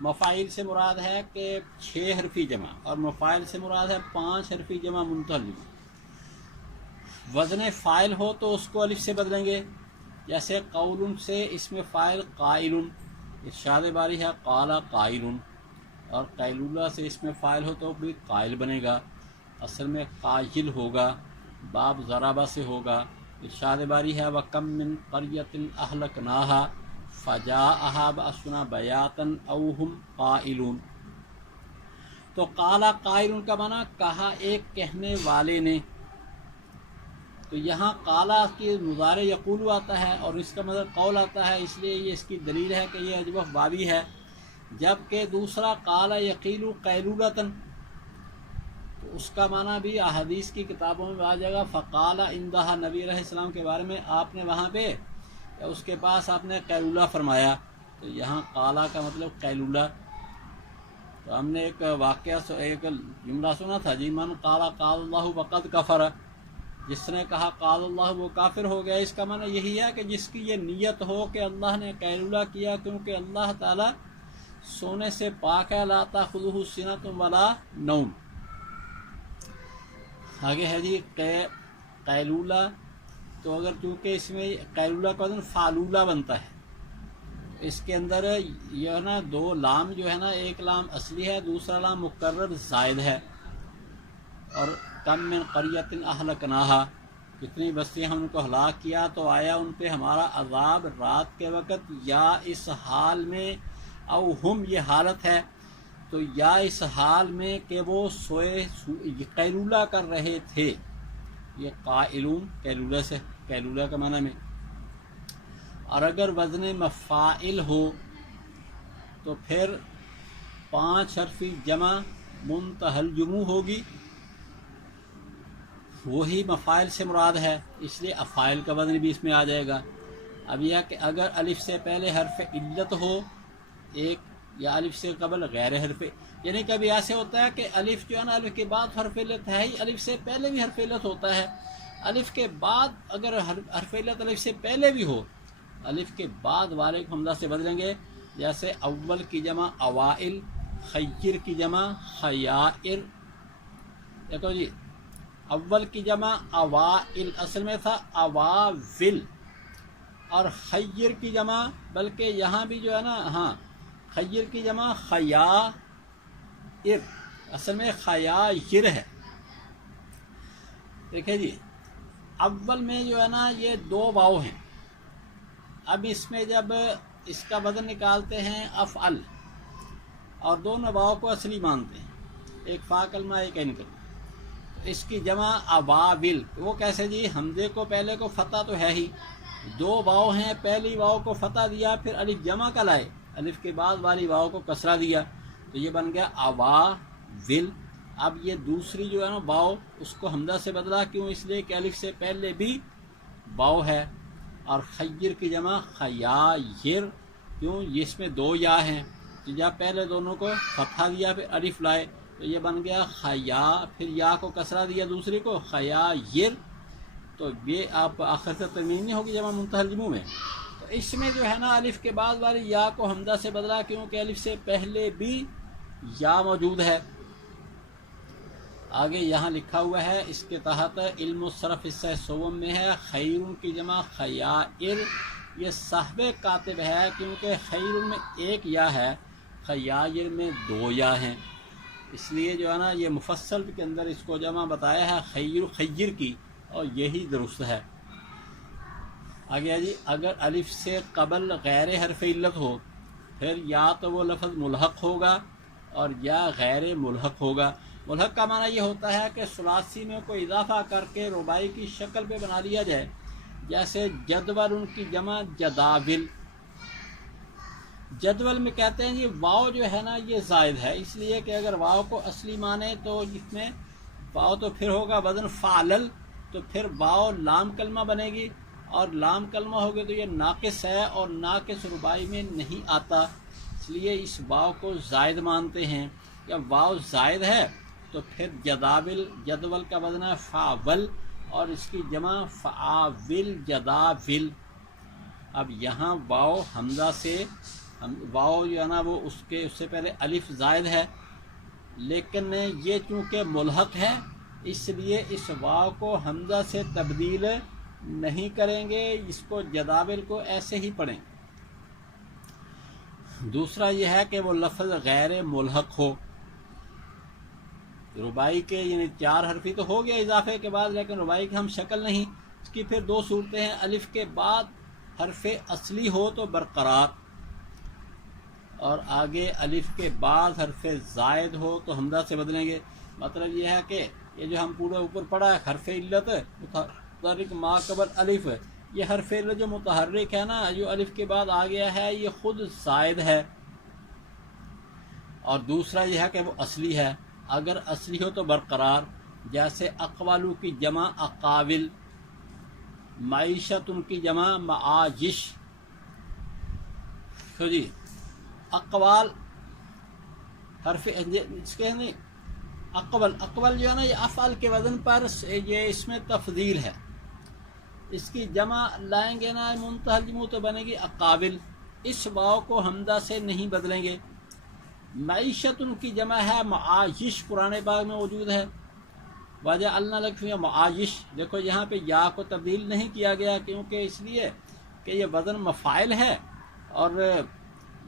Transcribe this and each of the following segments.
مفاعل سے مراد ہے کہ 6 حرفی جمع، اور مفاعل سے مراد ہے 5 حرفی جمع منتہل جمع۔ وزن فاعل ہو تو اس کو الف سے بدلیں گے، جیسے قول سے اس میں فاعل قائل، ارشاد باری ہے قال قائل، اور قیلولہ سے اس میں فاعل ہو تو بھی قائل بنے گا، اصل میں قائل ہوگا، باب ضربہ سے ہوگا۔ ارشاد باری ہے وَكَم مِّن قَرْيَةٍ أَهْلَكْنَاهَا فَجَاءَهَا بَأْسُنَا بَيَاتًا أَوْ هُمْ قَائِلُونَ۔ تو قال قائل کا معنی کہا ایک کہنے والے نے، تو یہاں قال کی مضارع یقول آتا ہے اور اس کا مطلب قول آتا ہے، اس لیے یہ اس کی دلیل ہے کہ یہ اجوف واوی ہے، جبکہ دوسرا قال یقیل قیلولۃ، تو اس کا معنی بھی احادیث کی کتابوں میں آ جائے گا فقال عندها، نبی علیہ السلام کے بارے میں آپ نے وہاں پہ یا اس کے پاس آپ نے قیلولہ فرمایا، تو یہاں قال کا مطلب قیلولہ۔ تو ہم نے ایک واقعہ ایک جملہ سنا تھا جی، من قال قال اللہ وقد کفر، جس نے کہا قال اللہ وہ کافر ہو گیا۔ اس کا معنی یہی ہے کہ جس کی یہ نیت ہو کہ اللہ نے قیلولہ کیا، کیونکہ اللہ تعالیٰ سونے سے پاک ہے، لا تأخذہ سنۃ ولا نوم۔ آگے ہے جی قیلولہ، تو اگر چونکہ اس میں قیلولہ کا وزن فعلولہ بنتا ہے، اس کے اندر یہ ہے نا 2 لام جو ہے نا، ایک لام اصلی ہے، دوسرا لام مکرر زائد ہے۔ اور کم من قریۃ اہلکناہا، کتنی بستیاں ہم ان کو ہلاک کیا تو آیا ان پہ ہمارا عذاب رات کے وقت، یا اس حال میں، او ہم یہ حالت ہے، تو یا اس حال میں کہ وہ سوئے قیلولہ کر رہے تھے۔ یہ قائلون قیلولہ سے، قیلولہ کا معنی میں۔ اور اگر وزن مفاعل ہو تو پھر 5 حرفی جمع منتہل جموع ہوگی، وہی مفاعل سے مراد ہے، اس لیے افاعل کا وزن بھی اس میں آ جائے گا۔ اب یہ کہ اگر الف سے پہلے حرف علت ہو ایک، یا الف سے قبل غیر حرف، یعنی کبھی ایسے ہوتا ہے کہ الف جو ہے نا، الف کے بعد حرف علت ہے ہی، الف سے پہلے بھی حرف علت ہوتا ہے، الف کے بعد اگر حرف علت الف سے پہلے بھی ہو، الف کے بعد والے کو حمزہ سے بدلیں گے، جیسے اول کی جمع اوائل، خیر کی جمع خیائر۔ دیکھو جی، اول کی جمع اوائل اصل میں تھا اواول، اور خیر کی جمع، بلکہ یہاں بھی جو ہے نا، ہاں خیر کی جمع خیائر، اصل میں خیائر ہے۔ دیکھیں جی، اول میں جو ہے نا یہ 2 واو ہیں، اب اس میں جب اس کا وزن نکالتے ہیں افعل، اور دونوں واو کو اصلی مانتے ہیں، ایک فا کلمہ ایک عین کلمہ، تو اس کی جمع ابابل، وہ کیسے جی؟ حمزے کو پہلے کو فتح تو ہے ہی، 2 واو ہیں، پہلی واو کو فتح دیا، پھر الف جمع کا لائے، الف کے بعد والی واو کو کسرہ دیا، تو یہ بن گیا اواول۔ اب یہ دوسری جو ہے نا واو، اس کو حمزہ سے بدلا، کیوں؟ اس لیے کہ الف سے پہلے بھی واو ہے، اور خیر کی جمع خیائر، کیوں؟ اس میں 2 یا ہیں، تو جب پہلے دونوں کو فتحہ دیا پھر الف لائے، تو یہ بن گیا خیا، پھر یا کو کسرہ دیا دوسری کو خیائر، تو یہ آپ آخر سے تنوین نہیں ہوگی جمع منتہل جموع میں۔ تو اس میں جو ہے نا الف کے بعد والی یا کو حمزہ سے بدلا، کیونکہ الف سے پہلے بھی یا موجود ہے۔ آگے یہاں لکھا ہوا ہے اس کے تحت علم الصرف حصہ سوم میں ہے خیر کی جمع خیائر، یہ صاحب کاتب ہے، کیونکہ خیر میں 1 یا ہے، خیائر میں 2 یا ہیں، اس لیے جو ہے نا یہ مفصل کے اندر اس کو جمع بتایا ہے خیر کی، اور یہی درست ہے۔ آگے جی، اگر الف سے قبل غیر حرف علت ہو، پھر یا تو وہ لفظ ملحق ہوگا اور یا غیر ملحق ہوگا۔ ملحق کا معنی یہ ہوتا ہے کہ ثلاثی میں کوئی اضافہ کر کے رباعی کی شکل پہ بنا لیا جائے، جیسے جدول، ان کی جمع جداول۔ جدول میں کہتے ہیں یہ واو جو ہے نا یہ زائد ہے، اس لیے کہ اگر واو کو اصلی مانے تو اس میں واو تو پھر ہوگا وزن فعلل، تو پھر واو لام کلمہ بنے گی، اور لام کلمہ ہوگی تو یہ ناقص ہے، اور ناقص رباعی میں نہیں آتا، اس لیے اس واو کو زائد مانتے ہیں۔ جب واو زائد ہے تو پھر جداول، جدول کا وزن ہے فاول، اور اس کی جمع فعاول جداول۔ اب یہاں واو حمزہ سے ہم واو جو ہے نا وہ اس سے پہلے الف زائد ہے، لیکن یہ چونکہ ملحق ہے اس لیے اس واو کو حمزہ سے تبدیل نہیں کریں گے، اس کو جداول کو ایسے ہی پڑھیں۔ دوسرا یہ ہے کہ وہ لفظ غیر ملحق ہو، ربائی کے یعنی 4 حرفی تو ہو گیا اضافے کے بعد، لیکن ربائی کی ہم شکل نہیں، اس کی پھر 2 صورتیں ہیں، الف کے بعد حرف اصلی ہو تو برقرار، اور آگے الف کے بعد حرف زائد ہو تو حمزہ سے بدلیں گے۔ مطلب یہ ہے کہ یہ جو ہم پورا اوپر پڑھا ہے حرف علت متحرک ما قبل الف، یہ حرف علت جو متحرک ہے نا، جو الف کے بعد آ گیا ہے، یہ خود زائد ہے، اور دوسرا یہ ہے کہ وہ اصلی ہے، اگر اصلی ہو تو برقرار، جیسے اقوالو کی جمع اقاول، معیشت ان کی جمع معاجش۔ تو جی اقوال حرف اس کے نہیں، اقوال جو ہے نا یہ افعال کے وزن پر یہ اس میں تفضیل ہے، اس کی جمع لائیں گے نا منتہی الجموع تو بنے گی اقابل، اس واو کو حمزہ سے نہیں بدلیں گے۔ معیشت ان کی جمع ہے معاجش، قرآن پاک میں موجود ہے، وَجَعَلْنَا لَكُمْ فِيهَا معاجش، دیکھو یہاں پہ یا کو تبدیل نہیں کیا گیا کیونکہ اس لیے کہ یہ وزن مفاعل ہے، اور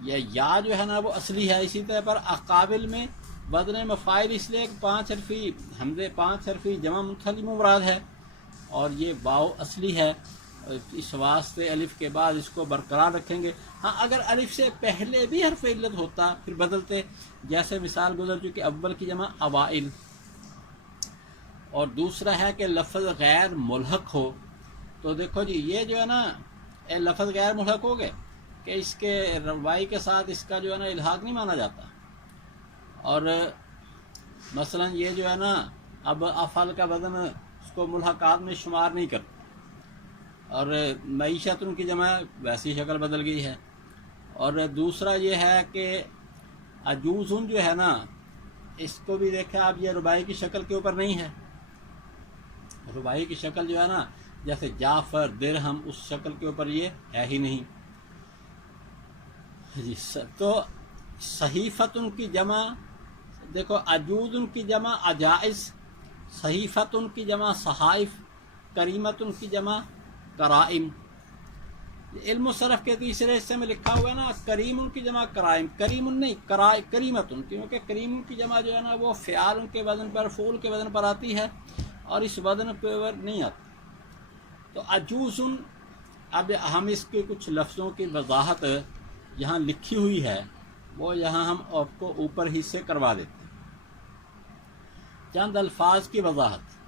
یہ یا جو ہے نا وہ اصلی ہے۔ اسی طرح پر اقابل میں وزن مفاعل اس لیے 5 حرفی حمزے 5 حرفی جمع منتہی مراد ہے، اور یہ واو اصلی ہے، اس واسطے الف کے بعد اس کو برقرار رکھیں گے۔ ہاں اگر الف سے پہلے بھی حرف علت ہوتا پھر بدلتے، جیسے مثال گزر چکی اول کی جمع اوائل۔ اور دوسرا ہے کہ لفظ غیر ملحق ہو، تو دیکھو جی یہ جو ہے نا لفظ غیر ملحق ہو گئے کہ اس کے روائی کے ساتھ اس کا جو ہے نا الحاق نہیں مانا جاتا، اور مثلا یہ جو ہے نا اب افعال کا وزن اس کو ملحقات میں شمار نہیں کرتا، اور معیشت ان کی جمع ویسی شکل بدل گئی ہے۔ اور دوسرا یہ ہے کہ عجوزن جو ہے نا اس کو بھی دیکھا آپ، یہ ربائی کی شکل کے اوپر نہیں ہے، ربائی کی شکل جو ہے نا جیسے جعفر درہم اس شکل کے اوپر یہ ہے ہی نہیں جی۔ تو صحیفت ان کی جمع دیکھو، عجوز ان کی جمع عجائز، صحیفت ان کی جمع صحائف، کریمت ان کی جمع کرائم۔ علم و صرف کے تیسرے حصے میں لکھا ہوا ہے نا کریم ان کی جمع کرائم، کریم نہیں کریمت ان، کیونکہ کریم ان کی جمع جو ہے نا وہ فعال ان کے وزن پر، فعول کے وزن پر آتی ہے، اور اس وزن پر نہیں آتی۔ تو عجوزن، اب ہم اس کے کچھ لفظوں کی وضاحت یہاں لکھی ہوئی ہے، وہ یہاں ہم آپ کو اوپر ہی سے کروا دیتے ہیں۔ چند الفاظ کی وضاحت،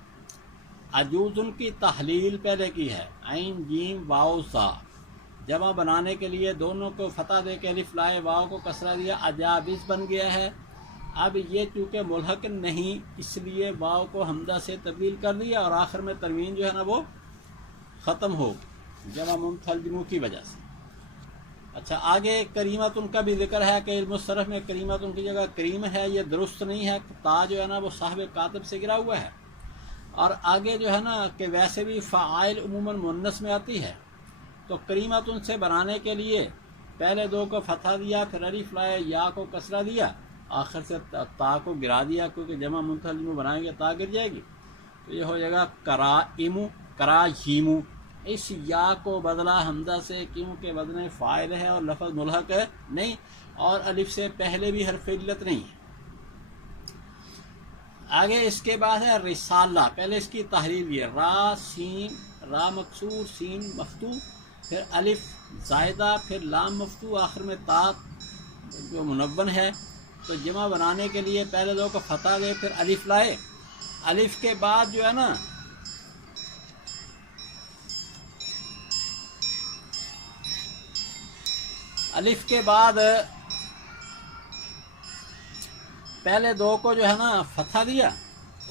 عجوزن کی تحلیل پہلے کی ہے، عین جیم واو سا، جمع بنانے کے لیے دونوں کو فتح دے کے الف لائے، واو کو کسرہ دیا، اجابس بن گیا ہے۔ اب یہ چونکہ ملحق نہیں اس لیے واو کو حمزہ سے تبدیل کر دیا، اور آخر میں تنوین جو ہے نا وہ ختم ہو جمع منتہی الجموع کی وجہ سے۔ اچھا آگے کریمت ان کا بھی ذکر ہے کہ علم الصرف میں کریمت ان کی جگہ کریم ہے، یہ درست نہیں ہے، تا جو ہے نا وہ صاحب کاتب سے گرا ہوا ہے، اور آگے جو ہے نا کہ ویسے بھی فاعل عموماً مؤنث میں آتی ہے، تو کریمت ان سے بنانے کے لیے پہلے 2 کو فتح دیا، پھر الف لائے، یا کو کسرہ دیا، آخر سے تا کو گرا دیا، کیونکہ جمع منتہی الجموع بنائیں گے تا گر جائے گی، تو یہ ہو جائے گا کرائم کراجیم۔ اس یا کو بدلا حمزہ سے کیونکہ وزن فاعل ہے اور لفظ ملحق ہے نہیں، اور الف سے پہلے بھی حرف علت نہیں ہے۔ آگے اس کے بعد ہے رسالہ، پہلے اس کی تحلیل یہ را سین، را مکسور سین مفتوح، پھر الف زائدہ، پھر لام مفتوح، آخر میں تا جو منون ہے، تو جمع بنانے کے لیے پہلے 2 کو فتح دے، پھر الف لائے، الف کے بعد جو ہے نا الف کے بعد پہلے 2 کو جو ہے نا فتح دیا،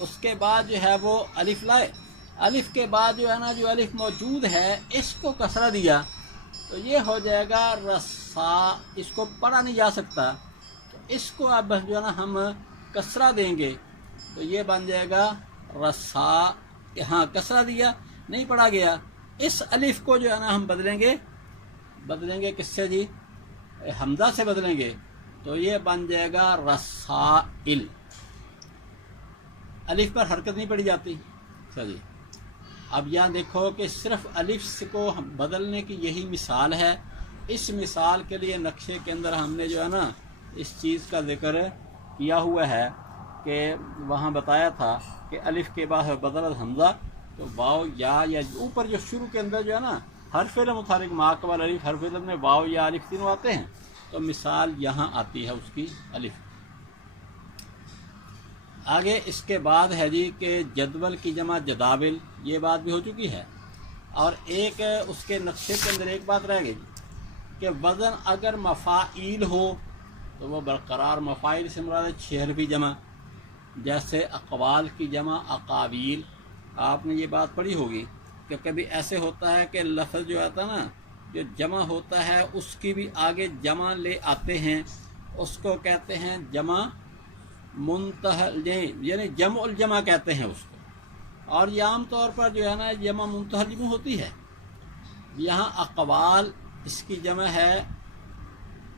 اس کے بعد جو ہے وہ الف لائے، الف کے بعد جو ہے نا جو الف موجود ہے اس کو کسرہ دیا، تو یہ ہو جائے گا رسا، اس کو پڑھا نہیں جا سکتا، تو اس کو اب جو ہے نا ہم کسرہ دیں گے، تو یہ بن جائے گا رسا، ہاں کسرہ دیا نہیں پڑھا گیا، اس الف کو جو ہے نا ہم بدلیں گے کس سے جی، حمزہ سے بدلیں گے تو یہ بن جائے گا رسائل، الف پر حرکت نہیں پڑی جاتی. چلیے اب یہاں دیکھو کہ صرف الف کو بدلنے کی یہی مثال ہے. اس مثال کے لیے نقشے کے اندر ہم نے جو ہے نا اس چیز کا ذکر کیا ہوا ہے کہ وہاں بتایا تھا کہ الف کے بعد بدل حمزہ تو واو یا اوپر جو شروع کے اندر جو ہے نا حرف علم متحرک ما قبل الف، حرف علم میں واو یا الف تینوں آتے ہیں. تو مثال یہاں آتی ہے اس کی الف. آگے اس کے بعد ہے جی کہ جدول کی جمع جداول، یہ بات بھی ہو چکی ہے. اور ایک اس کے نقشے کے اندر ایک بات رہ گئی کہ وزن اگر مفاعیل ہو تو وہ برقرار، مفاعیل سے مراد 6 حرفی جمع، جیسے اقوال کی جمع اقاویل. آپ نے یہ بات پڑھی ہوگی کہ کبھی ایسے ہوتا ہے کہ لفظ جو آتا نا جو جمع ہوتا ہے اس کی بھی آگے جمع لے آتے ہیں، اس کو کہتے ہیں جمع منتہل، یعنی جمع الجمع کہتے ہیں اس کو. اور یہ عام طور پر جو ہے نا جمع منتہل جمع ہوتی ہے. یہاں اقوال اس کی جمع ہے،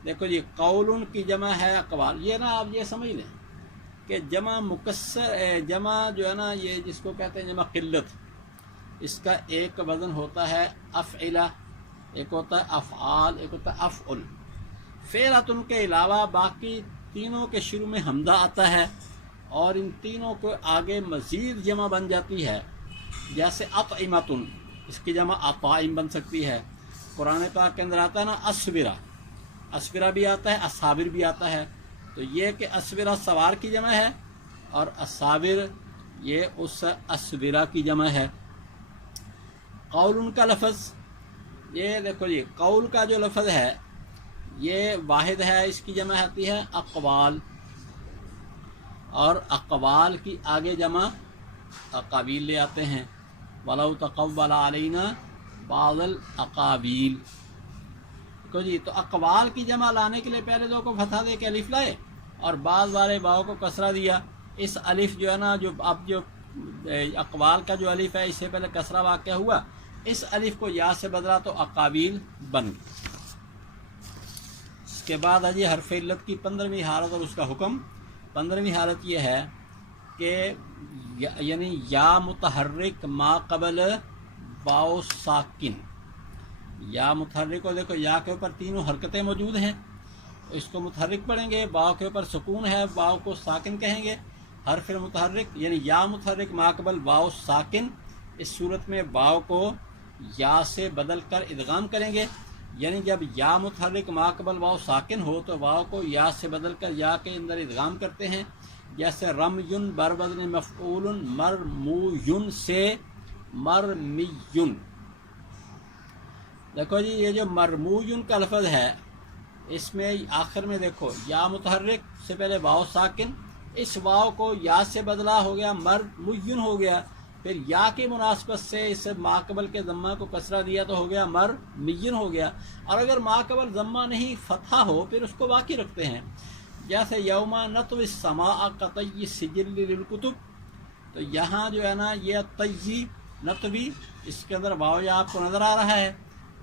دیکھو جی قول کی جمع ہے اقوال. یہ نا آپ یہ سمجھ لیں کہ جمع مکسر، جمع جو ہے نا یہ جس کو کہتے ہیں جمع قلت، اس کا ایک وزن ہوتا ہے افعلہ، ایک ہوتا ہے افعال، ایک ہوتا ہے افعل. فعلتن کے علاوہ باقی تینوں کے شروع میں حمزہ آتا ہے اور ان تینوں کو آگے مزید جمع بن جاتی ہے. جیسے اطعمتن، اس کی جمع اطائم بن سکتی ہے. قرآن پاک کے اندر آتا ہے نا اسورہ، اسورہ بھی آتا ہے، اصابر بھی آتا ہے. تو یہ کہ اسورہ سوار کی جمع ہے اور اصابر یہ اس اسورہ کی جمع ہے. قول کا لفظ، یہ دیکھو جی قول کا جو لفظ ہے یہ واحد ہے، اس کی جمع آتی ہے اقوال، اور اقوال کی آگے جمع اقابیل لے آتے ہیں. وَلَوْ تَقَوَّلَ عَلَيْنَا بَعْضَ الْأَقَابِيلِ. تو جی تو اقوال کی جمع لانے کے لیے پہلے دو کو فتحہ دے کے الف لائے اور بعض والے واؤ کو کسرہ دیا. اس الف جو ہے نا جو اب جو اقوال کا جو الف ہے اس سے پہلے کسرہ واقع ہوا، اس الف کو یا سے بدلا تو اقابیل بن گئی. اس کے بعد ہے حرف علت کی 15ویں حالت اور اس کا حکم. 15ویں حالت یہ ہے کہ یعنی یا متحرک ما قبل واو ساکن. یا متحرک کو دیکھو یا کے اوپر تینوں حرکتیں موجود ہیں، اس کو متحرک پڑھیں گے. واو کے اوپر سکون ہے، واو کو ساکن کہیں گے. حرف متحرک یعنی یا متحرک ما قبل واو ساکن، اس صورت میں واو کو یا سے بدل کر ادغام کریں گے. یعنی جب یا متحرک ما قبل واو ساکن ہو تو واو کو یا سے بدل کر یا کے اندر ادغام کرتے ہیں. جیسے رمیون بر وزن مفعول، مرموین سے مرمیون. دیکھو جی یہ جو مرموین کا لفظ ہے اس میں آخر میں دیکھو یا متحرک سے پہلے واو ساکن، اس واو کو یا سے بدلا ہو گیا مرموین ہو گیا. پھر یا کی مناسبت سے اس ماقبل کے ضمہ کو کسرہ دیا تو ہو گیا مرمین ہو گیا. اور اگر ماقبل ضمہ نہیں فتحہ ہو پھر اس کو باقی رکھتے ہیں. جیسے یوما نطوی السماء کطی سجل للکتب، تو یہاں جو ہے نا یہ طی نطوی، اس کے اندر واو یا آپ کو نظر آ رہا ہے.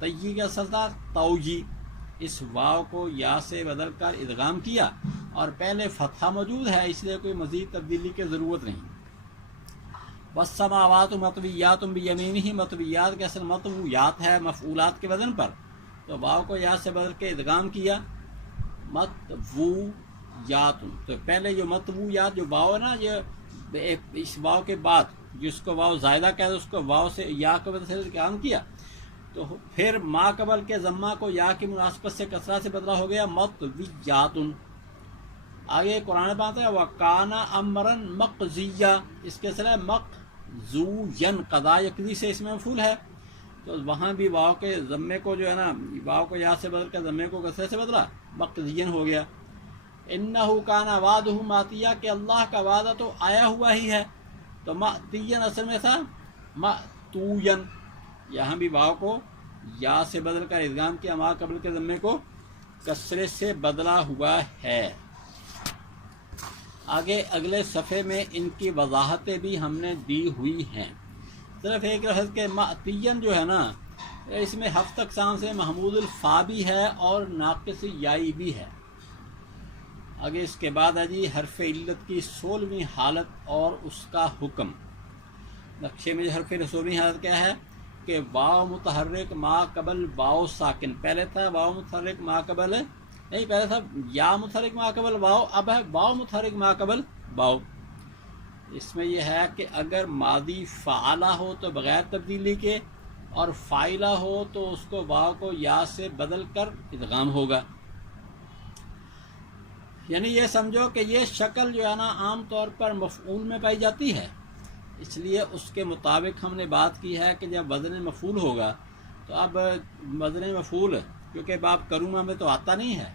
طی کا اصل تھا توجی، اس واو کو یا سے بدل کر ادغام کیا اور پہلے فتحہ موجود ہے اس لیے کوئی مزید تبدیلی کی ضرورت نہیں. والسماوات مطویات بیمینہ، مطویات کے اصل مطویات ہے مفعولات کے وزن پر، تو واو کو یا سے بدل کے ادغام کیا مطویات. تو پہلے جو مطویات جو واو ہے نا یہ اس واو کے بعد جس کو واو زائدہ کہتے ہیں اس کو واو سے یا کے بدل سے ادغام کیا، تو پھر ما قبل کے ضمہ کو یا کی مناسبت سے کسرہ سے بدلا ہو گیا مطویات. آگے قرآن بات ہے وَكَانَ أَمْرًا مَقْضِيًّا، اس کے اصل ہے مقضوین، قضا یقضی سے اس میں مفعول ہے. تو وہاں بھی واو کے ضمے کو جو ہے نا واو کو یا سے بدل کر ضمے کو کسرے سے بدلا مقضین ہو گیا. انہو کان وعدہ ماتیا، کہ اللہ کا وعدہ تو آیا ہوا ہی ہے. تو ماتین اصل میں تھا ماتوین، یہاں بھی واو کو یا سے بدل کر ادغام کیا، ما قبل کے ضمے کو کسرے سے بدلا ہوا ہے. آگے اگلے صفحے میں ان کی وضاحتیں بھی ہم نے دی ہوئی ہیں. صرف ایک لفظ کے ماتین جو ہے نا اس میں ہفت اقسام سے محمود الفا بھی ہے اور ناقص یائی بھی ہے۔ آگے اس کے بعد ہے جی حرف علت کی 16ویں حالت اور اس کا حکم۔ نقشے میں حرف 16ویں حالت کیا ہے کہ واو متحرک ما قبل واو ساکن، پہلے تھا واو متحرک ما قبل نہیں، پہلے تھا یا متحرک ما قبل واو، اب ہے واو متحرک ما قبل واو۔ اس میں یہ ہے کہ اگر ماضی فعلہ ہو تو بغیر تبدیلی کے، اور فاعلہ ہو تو اس کو واو کو یا سے بدل کر ادغام ہوگا۔ یعنی یہ سمجھو کہ یہ شکل جو ہے نا عام طور پر مفعول میں پائی جاتی ہے، اس لیے اس کے مطابق ہم نے بات کی ہے کہ جب وزن مفعول ہوگا تو اب وزن مفعول کیونکہ باب کرومہ میں تو آتا نہیں ہے،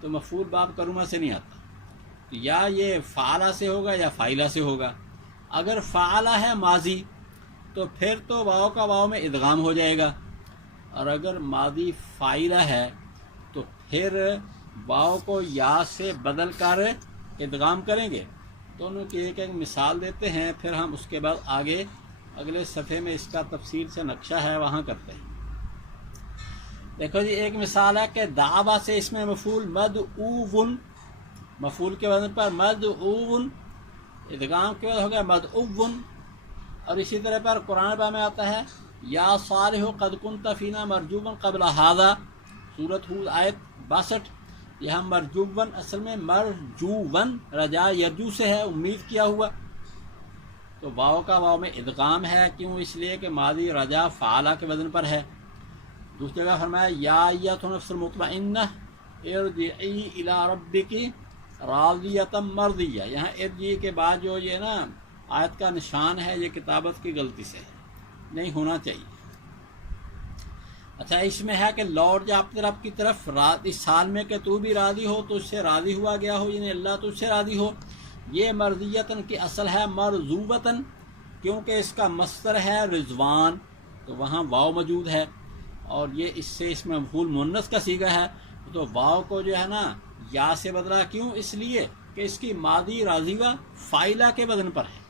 تو مفعول باب کرومہ سے نہیں آتا، یا یہ فعلہ سے ہوگا یا فاعلہ سے ہوگا۔ اگر فعلہ ہے ماضی تو پھر تو واو کا واو میں ادغام ہو جائے گا، اور اگر ماضی فاعلہ ہے تو پھر واو کو یا سے بدل کر ادغام کریں گے۔ دونوں کی ایک ایک مثال دیتے ہیں، پھر ہم اس کے بعد آگے اگلے صفحے میں اس کا تفصیل سے نقشہ ہے وہاں کرتے ہیں۔ دیکھو جی ایک مثال ہے کہ دعوا سے اس میں مفعول مدعوون، مفعول کے وزن پر مدعوون، ادغام کے وزن ہو گیا مدعوون۔ اور اسی طرح پر قرآن پاک میں آتا ہے یا صالح قد کنت فینا مرجوبا قبل ھذا، سورۃ ہود آیت 62۔ یہاں مرجوبن اصل میں مرجوون رجا یرجو سے ہے، امید کیا ہوا، تو واو کا واو میں ادغام ہے، کیوں؟ اس لیے کہ ماضی رجا فعلہ کے وزن پر ہے۔ دوسری جگہ فرمایا یا ایتھا النفس المطمئنہ ارجعی الی ربک راضیۃ مرضیہ، یہاں ارجعی کے بعد جو یہ نا آیت کا نشان ہے یہ کتابت کی غلطی سے نہیں ہونا چاہیے۔ اچھا اس میں ہے کہ لوٹ جا اپنے رب کی طرف اس سال میں کہ تو بھی راضی ہو، تو اس سے راضی ہوا گیا ہو، یعنی اللہ تجھ سے راضی ہو۔ یہ مرضیتن کی اصل ہے مرضوبتن، کیونکہ اس کا مصدر ہے رضوان، تو وہاں واو موجود ہے، اور یہ اس سے اس میں مفعول مؤنث کا صیغہ ہے، تو واو کو جو ہے نا یا سے بدلا، کیوں؟ اس لیے کہ اس کی ماضی راضیہ فاعلہ کے وزن پر ہے،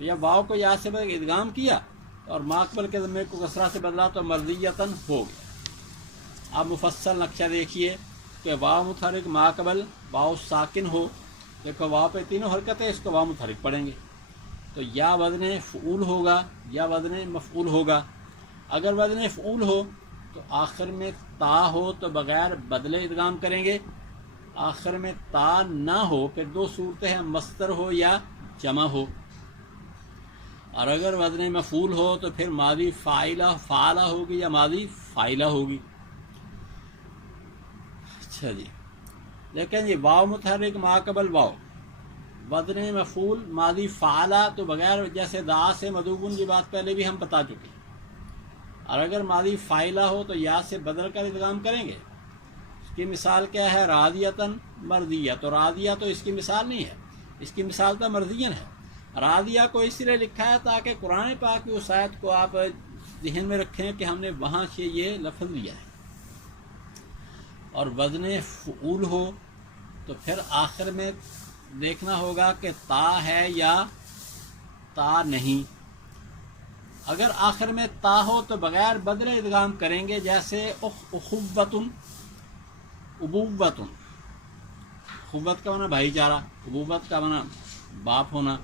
یا واو کو یا سے بدل ادغام کیا اور ماقبل کے ضمیر کو کسرہ سے بدلا تو مرضیتن ہو گیا۔ اب مفصل نقشہ دیکھیے کہ واو متحرک ماقبل واو ساکن ہو، دیکھو واو پہ تینوں حرکتیں، اس کو واو متحرک پڑھیں گے تو یا وزن فعول ہوگا یا وزن مفعول ہوگا۔ اگر وزن فعول ہو تو آخر میں تا ہو تو بغیر بدلے ادغام کریں گے، آخر میں تا نہ ہو پھر دو صورتیں ہیں، مصدر ہو یا جمع ہو، اور اگر وزن مفعول ہو تو پھر ماضی فعلہ ہوگی یا ماضی فاعلہ ہوگی۔ اچھا جی لیکن یہ واو متحرک ما قبل واو، وزن مفعول ماضی فعلہ تو بغیر، جیسے دعا سے مدعوون کی بات پہلے بھی ہم بتا چکے، اور اگر ماضی فاعلہ ہو تو یا سے بدل کر ادغام کریں گے۔ اس کی مثال کیا ہے؟ راضیتن مرضیہ، تو راضیہ تو اس کی مثال نہیں ہے، اس کی مثال تو مرضین ہے۔ راضیہ کو اس لیے لکھا ہے تاکہ قرآن پاک کی اس آیت کو آپ ذہن میں رکھیں کہ ہم نے وہاں سے یہ لفظ لیا ہے۔ اور وزن فعول ہو تو پھر آخر میں دیکھنا ہوگا کہ تا ہے یا تا نہیں۔ اگر آخر میں تا ہو تو بغیر بدلے ادغام کریں گے، جیسے اخوتن، ابوتن، اخوت کا معنی بھائی چارہ، ابوت کا معنی باپ ہونا۔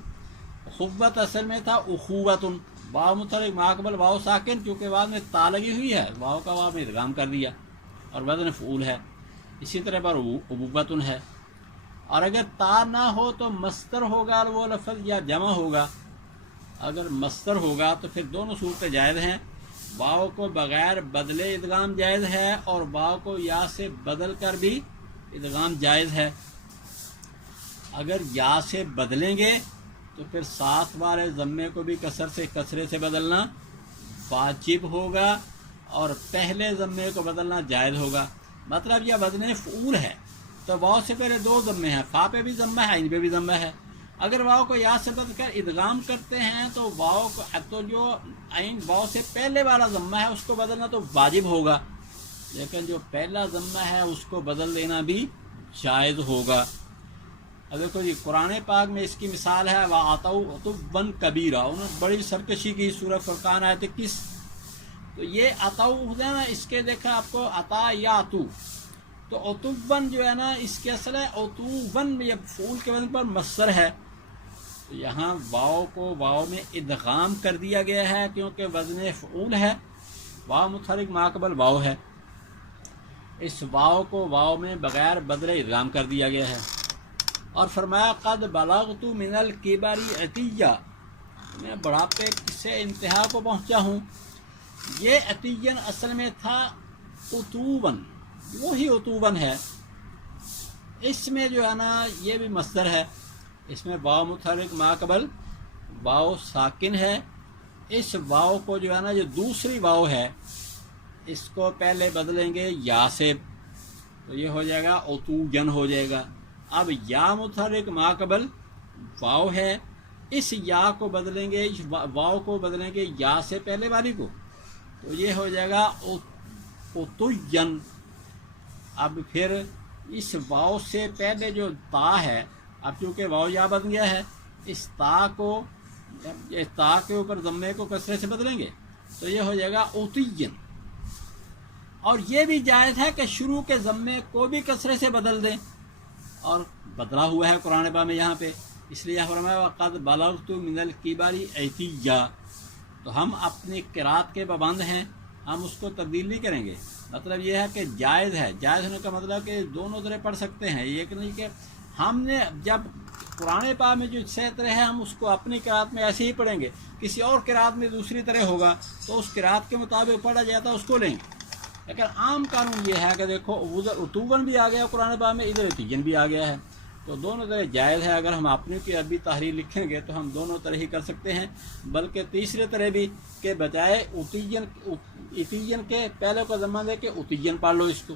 اخوت اصل میں تھا اخوتن، واو متحرک ما قبل واو ساکن، کیونکہ بعد میں تا لگی ہوئی ہے، واو کا واو میں ادغام کر دیا اور وزن فعول ہے۔ اسی طرح پر ابوتن ہے۔ اور اگر تا نہ ہو تو مصدر ہوگا وہ لفظ یا جمع ہوگا۔ اگر مصدر ہوگا تو پھر دونوں صورتیں جائز ہیں، واو کو بغیر بدلے ادغام جائز ہے اور واو کو یا سے بدل کر بھی ادغام جائز ہے۔ اگر یا سے بدلیں گے تو پھر ساتھ والے ضمے کو بھی کسرے سے بدلنا واجب ہوگا اور پہلے ضمے کو بدلنا جائز ہوگا۔ مطلب یہ وزن فعول ہے تو واو سے پہلے دو ضمے ہیں، فا پہ بھی ضمہ ہے، ان پہ بھی ضمہ ہے۔ اگر واو کو یا سے بدل کر ادغام کرتے ہیں تو واو کو تو جو عین واو سے پہلے والا ضمہ ہے اس کو بدلنا تو واجب ہوگا، لیکن جو پہلا ضمہ ہے اس کو بدل دینا بھی جائز ہوگا۔ اب دیکھو جی قرآن پاک میں اس کی مثال ہے وَآتَوْا عُتُوًّا کبیرہ، انہوں نے بڑی سرکشی کی، سورہ فرقان آیت 21۔ تو یہ عطو ہے نا، اس کے دیکھا آپ کو عطا یا عطو، تو عطوبن جو ہے نا اس کے اصل ہے عطوبن، یہ فعول کے وزن پر مصدر ہے، تو یہاں واو کو واو میں ادغام کر دیا گیا ہے کیونکہ وزن فعول ہے، واو متحرک ما قبل واو ہے، اس واو کو واو میں بغیر بدلے ادغام کر دیا گیا ہے۔ اور فرمایا قد بلغت من الکبر عتیہ، میں بڑھاپے سے انتہا کو پہنچا ہوں۔ یہ عتیًا اصل میں تھا عطوبن، وہی عطوبن ہے، اس میں جو ہے نا یہ بھی مصدر ہے، اس میں واو متحرک ما قبل واو ساکن ہے، اس واو کو جو ہے نا جو دوسری واو ہے اس کو پہلے بدلیں گے یا سے، تو یہ ہو جائے گا عطوجن ہو جائے گا۔ اب یا متحرک ما قبل واو ہے، اس یا کو بدلیں گے، اس واو کو بدلیں گے یا سے پہلے والی کو، تو یہ ہو جائے گا عطوجن۔ اب پھر اس واو سے پہلے جو تا ہے، اب چونکہ واو یا بن گیا ہے، اس تا کے اوپر ضمے کو کسرے سے بدلیں گے تو یہ ہو جائے گا عطیًا۔ اور یہ بھی جائز ہے کہ شروع کے ضمے کو بھی کسرے سے بدل دیں، اور بدلا ہوا ہے قرآن پاک میں یہاں پہ، اس لیے فرمایا وقد بلغت من الکبر عتیہ، تو ہم اپنی قرات کے پابند ہیں، ہم اس کو تبدیل نہیں کریں گے۔ مطلب یہ ہے کہ جائز ہے، جائز ہونے کا مطلب کہ دونوں طرح پڑھ سکتے ہیں، یہ کہ نہیں کہ ہم نے جب قرآن پاک میں جو صحیح طرح ہے ہم اس کو اپنی قرات میں ایسے ہی پڑھیں گے، کسی اور قرات میں دوسری طرح ہوگا تو اس قرات کے مطابق پڑھا جاتا ہے اس کو لیں گے۔ لیکن عام قانون یہ ہے کہ دیکھو ادھر عطوبن بھی آ گیا قرآن پاک میں، ادھر عتیجن بھی آ گیا ہے، تو دونوں طرح جائز ہے۔ اگر ہم اپنی کی عربی تحریر لکھیں گے تو ہم دونوں طرح ہی کر سکتے ہیں، بلکہ تیسرے طرح بھی کہ بجائے عتیجن کے پہلے کو ضمہ دے کے عتیجن پڑھ لو اس کو۔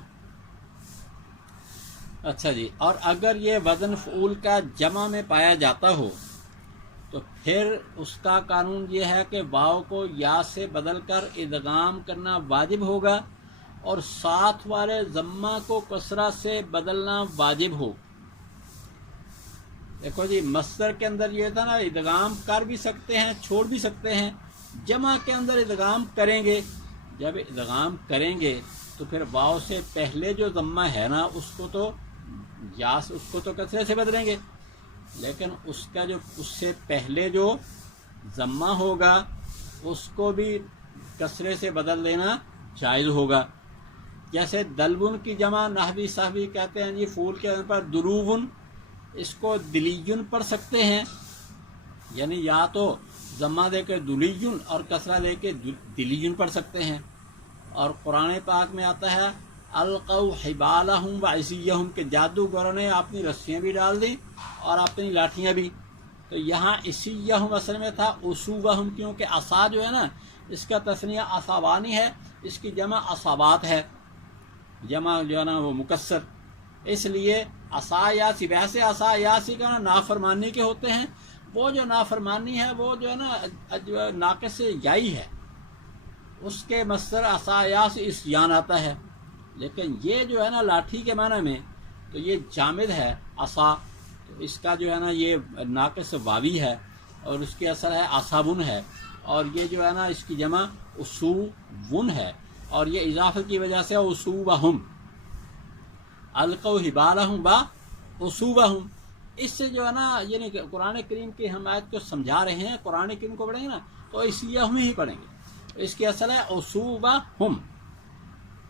اچھا جی، اور اگر یہ وزن فعول کا جمع میں پایا جاتا ہو تو پھر اس کا قانون یہ ہے کہ واو کو یا سے بدل کر ادغام کرنا واجب ہوگا، اور ساتھ والے ضمہ کو کسرہ سے بدلنا واجب ہو۔ دیکھو جی مصدر کے اندر یہ تھا نا ادغام کر بھی سکتے ہیں چھوڑ بھی سکتے ہیں، جمع کے اندر ادغام کریں گے، جب ادغام کریں گے تو پھر واو سے پہلے جو ضمہ ہے نا اس کو تو کسرے سے بدلیں گے، لیکن اس سے پہلے جو ضمہ ہوگا اس کو بھی کسرے سے بدل دینا جائز ہوگا۔ جیسے دلبن کی جمع نحوی صاحبی کہتے ہیں جی فعول کے پر دلوبن، اس کو دلیجن پڑھ سکتے ہیں، یعنی یا تو ضمہ دے کے دلیجن اور کسرہ دے کے دلیجن پڑھ سکتے ہیں۔ اور قرآن پاک میں آتا ہے القوا حبالہم وعصیہم، کہ جادوگروں نے اپنی رسیاں بھی ڈال دیں اور اپنی لاٹھیاں بھی، تو یہاں عصیہم اصل میں تھا اسوہم، کیونکہ عصا جو ہے نا اس کا تثنیہ عصابانی ہے، اس کی جمع عصابات ہے، جمع جو ہے نا وہ مکسر، اس لیے عصا یاسی، ویسے عصا یاسی کا نا نافرمانی کے ہوتے ہیں، وہ جو نافرمانی ہے وہ جو ہے نا ناقص یائی ہے، اس کے مصدر عصا یاسی اسیان آتا ہے، لیکن یہ جو ہے نا لاٹھی کے معنی میں تو یہ جامد ہے عصا، تو اس کا جو ہے نا یہ ناقص واوی ہے اور اس کی اثر ہے عصابن ہے، اور یہ جو ہے نا اس کی جمع اسوون ہے، اور یہ اضافت کی وجہ سے اسوہم، القوا حبالہم با اسوہم، اس سے جو ہے نا یعنی کہ قرآن کریم کی ہم آیت کو سمجھا رہے ہیں، قرآن کریم کو پڑھیں گے نا تو اسیہم ہی پڑھیں گے، اس کی اصل ہے اسوہم۔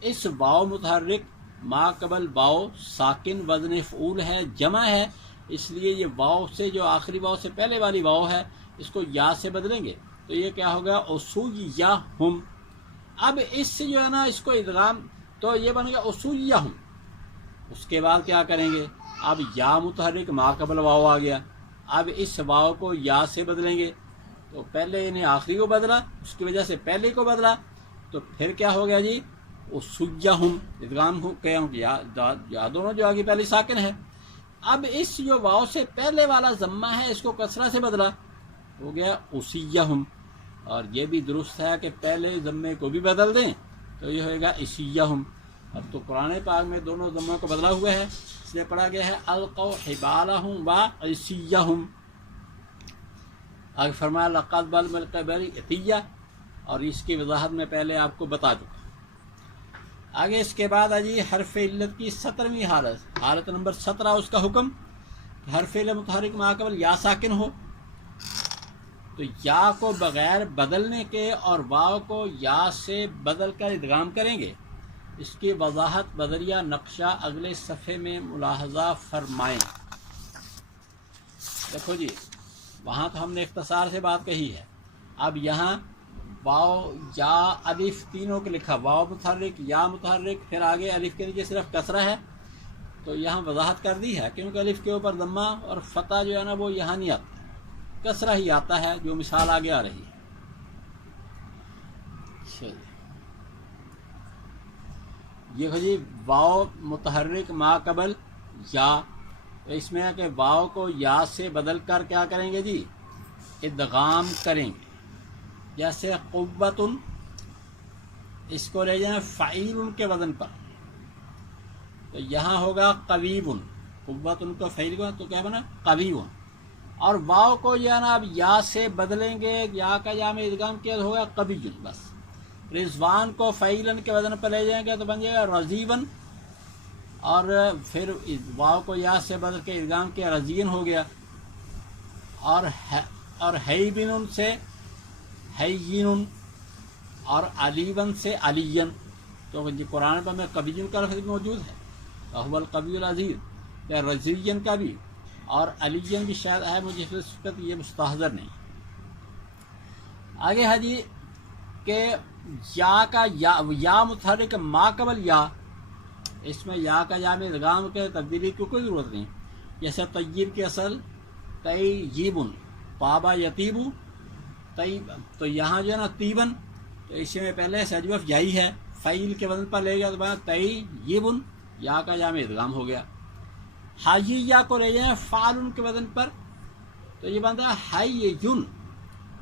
اس واو متحرک ما قبل واو ساکن وزن فعول ہے، جمع ہے، اس لیے یہ واو سے جو آخری واو سے پہلے والی واو ہے اس کو یا سے بدلیں گے تو یہ کیا ہوگا اسویہم۔ اب اس سے جو ہے نا اس کو ادغام تو یہ بن گیا اسویہم، اس کے بعد کیا کریں گے، اب یا متحرک ما قبل واو آ گیا، اب اس واو کو یا سے بدلیں گے، تو پہلے انہیں آخری کو بدلا اس کی وجہ سے پہلے کو بدلا، تو پھر کیا ہو گیا جی اسویہم، ادغام ہو گیا، یا دونوں جو آگے پہلے ساکن ہے، اب اس جو واو سے پہلے والا ضمہ ہے اس کو کسرہ سے بدلا، ہو گیا اسیہم، اور یہ بھی درست ہے کہ پہلے ضمے کو بھی بدل دیں تو یہ ہوئے گا اسیہم۔ اب تو قرآن پاک میں دونوں ضموں کو بدلا ہوا ہے، اس لیے پڑھا گیا ہے القوا حبالہم وعصیہم۔ آگے فرمایا لقد بلغ من الکبر عتیہ، اور اس کی وضاحت میں پہلے آپ کو بتا چکا۔ آگے اس کے بعد جی حرف علت کی 17ویں حالت نمبر 17 اس کا حکم، حرف علت متحرک ما قبل یا ساکن ہو تو یا کو بغیر بدلنے کے اور واو کو یا سے بدل کر ادغام کریں گے۔ اس کی وضاحت بذریعہ نقشہ اگلے صفحے میں ملاحظہ فرمائیں۔ دیکھو جی وہاں تو ہم نے اختصار سے بات کہی ہے، اب یہاں واو یا الف تینوں کے لکھا، واو متحرک یا متحرک، پھر آگے الف کے نیچے صرف کسرہ ہے، تو یہاں وضاحت کر دی ہے کیونکہ الف کے اوپر ضمہ اور فتح جو ہے نا وہ یہاں نہیں آتا، کسرہ ہی آتا ہے، جو مثال آگے آ رہی ہے۔ یہ جی واو متحرک ما قبل یا، تو اس میں ہے کہ واو کو یا سے بدل کر کیا کریں گے جی ادغام کریں گے۔ جیسے قوتن، اس کو لے جائیں فعیل کے وزن پر، تو یہاں ہوگا قویبن، قوتن کو فعیل کو تو کیا بنا قویبن، اور واو کو جو ہے نا اب یا سے بدلیں گے، یا کا یا میں ادغام کیا تو ہوگا قویجن بس۔ رضوان کو فعیلن کے وزن پر لے جائیں گے تو بن جائے گا رضیون، اور پھر واو کو یا سے بدل کے ادغام کیا رضین ہو گیا، اور حیبن سے حیین، اور علیون سے علیین، تو قرآن پر میں قبیجن کا لفظ موجود ہے، وہو القوی العزیز، یا رضین کا بھی، اور علیین بھی شاید ہے، مجھے اس وقت یہ مستحضر نہیں۔ آگے ہے جی کہ یا کا یا متحرک ما قبل یا، اس میں یا کا یا میں ادغام کے تبدیلی کی کوئی ضرورت نہیں، جیسے طیب کی اصل طیبن، طابہ یطیبو طیب، تو یہاں جو ہے نا طیبن، تو اسی میں پہلے سجوف یہی ہے، فعیل کے وزن پر لے گیا تو بنا طیبن، یا کا یا میں ادغام ہو گیا۔ حییہ کو لے جائیں فعلن کے وزن پر تو یہ بنتا ہے حییٌ،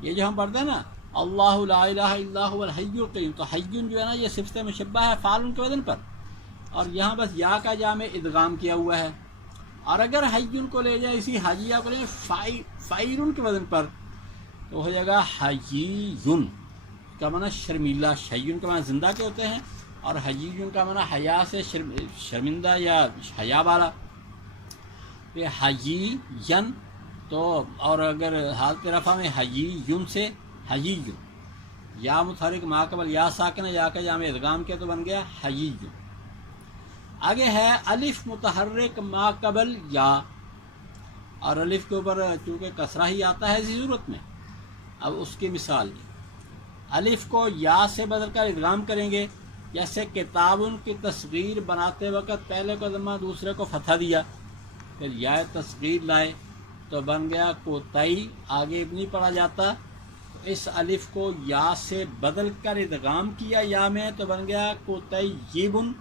یہ جو ہم پڑھتے ہیں نا اللہ لا الہ الا هو الحی القیوم، تو حیٌ جو ہے نا یہ صفت مشبہ ہے فعلن کے وزن پر، اور یہاں بس یا کا یا میں ادغام کیا ہوا ہے۔ اور اگر حیٌ کو لے جائے اسی حییہ کو لے جائیں فعیل کے وزن پر تو ہو جائے گا حییٌ، کا معنی شرمیلا، شیٌ کا معنی زندہ کے ہوتے ہیں، اور حییٌ کا معنی حیا سے شرمندہ یا حیا والا، یہ حییٌ، تو اور اگر حالت رفع میں حییٌ سے حییٌ، یا متحرک ما قبل یا ساکن، یا کا یا میں ادغام کیا تو بن گیا حییٌ۔ آگے ہے الف متحرک ما قبل یا، اور الف کے اوپر چونکہ کسرہ ہی آتا ہے اسی صورت میں، اب اس کی مثال الف کو یا سے بدل کر ادغام کریں گے، جیسے کتابن کی تصغیر بناتے وقت پہلے کو ضمہ دوسرے کو فتح دیا، پھر یا تصغیر لائے تو بن گیا کوتئی، آگے نہیں پڑھا جاتا، اس الف کو یا سے بدل کر ادغام کیا یا میں تو بن گیا کوتیبن۔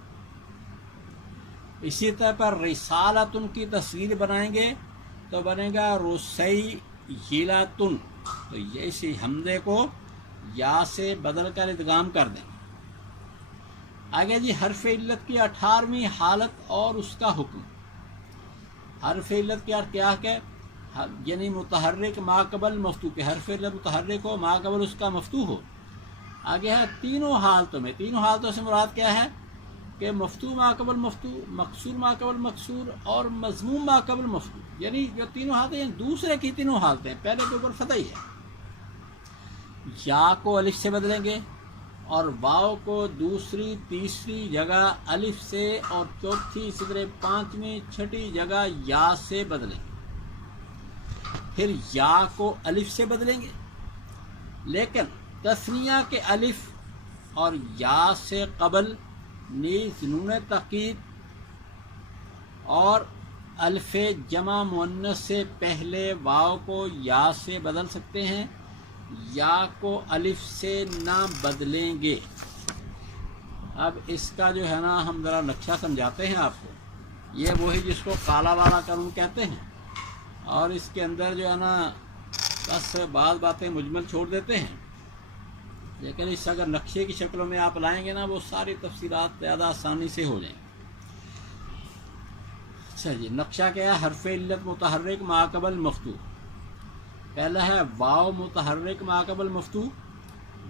اسی طرح پر رسالتن کی تصغیر بنائیں گے تو بنے گا رسیلاتن، تو یہ اسی حمزے کو یا سے بدل کر ادغام کر دیں۔ آگے جی حرف علت کی 18ویں حالت اور اس کا حکم۔ حرف علت کی کیا ہے؟ یعنی متحرک ما قبل مفتوح کے، حرف علت متحرک ہو ما قبل اس کا مفتوح ہو۔ آگے ہے تینوں حالتوں میں، تینوں حالتوں سے مراد کیا ہے کہ مفتوح ما قبل مفتوح، مکسور ما قبل مکسور، اور مضموم ما قبل مفتوح، یعنی جو تینوں حالتیں ہیں دوسرے کی تینوں حالتیں، پہلے کے اوپر فتح ہی ہے۔ یا کو الف سے بدلیں گے، اور واو کو دوسری تیسری جگہ الف سے، اور چوتھی اسی طرح پانچویں چھٹی جگہ یا سے بدلیں گے۔ پھر یا کو الف سے بدلیں گے، لیکن تثنیہ کے الف اور یا سے قبل نیز نون تاکید اور الف جمع مؤنث سے پہلے واو کو یا سے بدل سکتے ہیں، یا کو الف سے نہ بدلیں گے۔ اب اس کا جو ہے نا ہم ذرا نقشہ سمجھاتے ہیں آپ کو، یہ وہی جس کو کالا والا قانون کہتے ہیں، اور اس کے اندر جو ہے نا بس بعض باتیں مجمل چھوڑ دیتے ہیں، لیکن اس اگر نقشے کی شکلوں میں آپ لائیں گے نا وہ ساری تفصیلات زیادہ آسانی سے ہو جائیں گی۔ اچھا جی، نقشہ کیا ہے؟ حرف علت متحرک ما قبل مفتوح، پہلا ہے واو متحرک ما قبل مفتوح،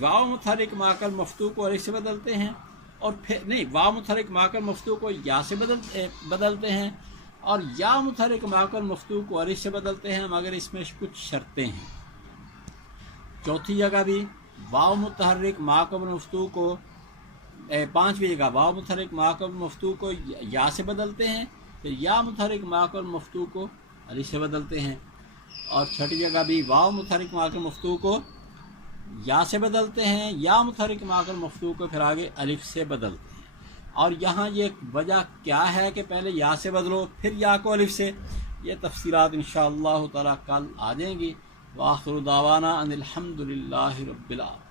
واو متحرک ماکل مفتوح کو الف سے بدلتے ہیں، اور پھر نہیں، واو متحرک ماکل مفتوح کو یا سے بدلتے ہیں، اور یا متحرک ماکل مفتوح کو الف سے بدلتے ہیں، مگر اس میں کچھ شرطیں ہیں۔ چوتھی جگہ بھی واو متحرک ماکل مفتوح کو 5ویں جگہ واو متحرک ماکل مفتوح کو یا سے بدلتے ہیں، پھر یا متحرک ماکل مفتوح کو الف سے بدلتے ہیں، اور چھٹی جگہ بھی واو متحرک ماکل مفتوح کو یا سے بدلتے ہیں، یا متحرک ماکل مفتوح کو پھر آگے الف سے بدلتے ہیں۔ اور یہاں یہ وجہ کیا ہے کہ پہلے یا سے بدلو پھر یا کو الف سے، یہ تفصیلات انشاءاللہ تعالی کل آ جائیں گی۔ وآخر دعوانا ان الحمد للہ رب العالمین۔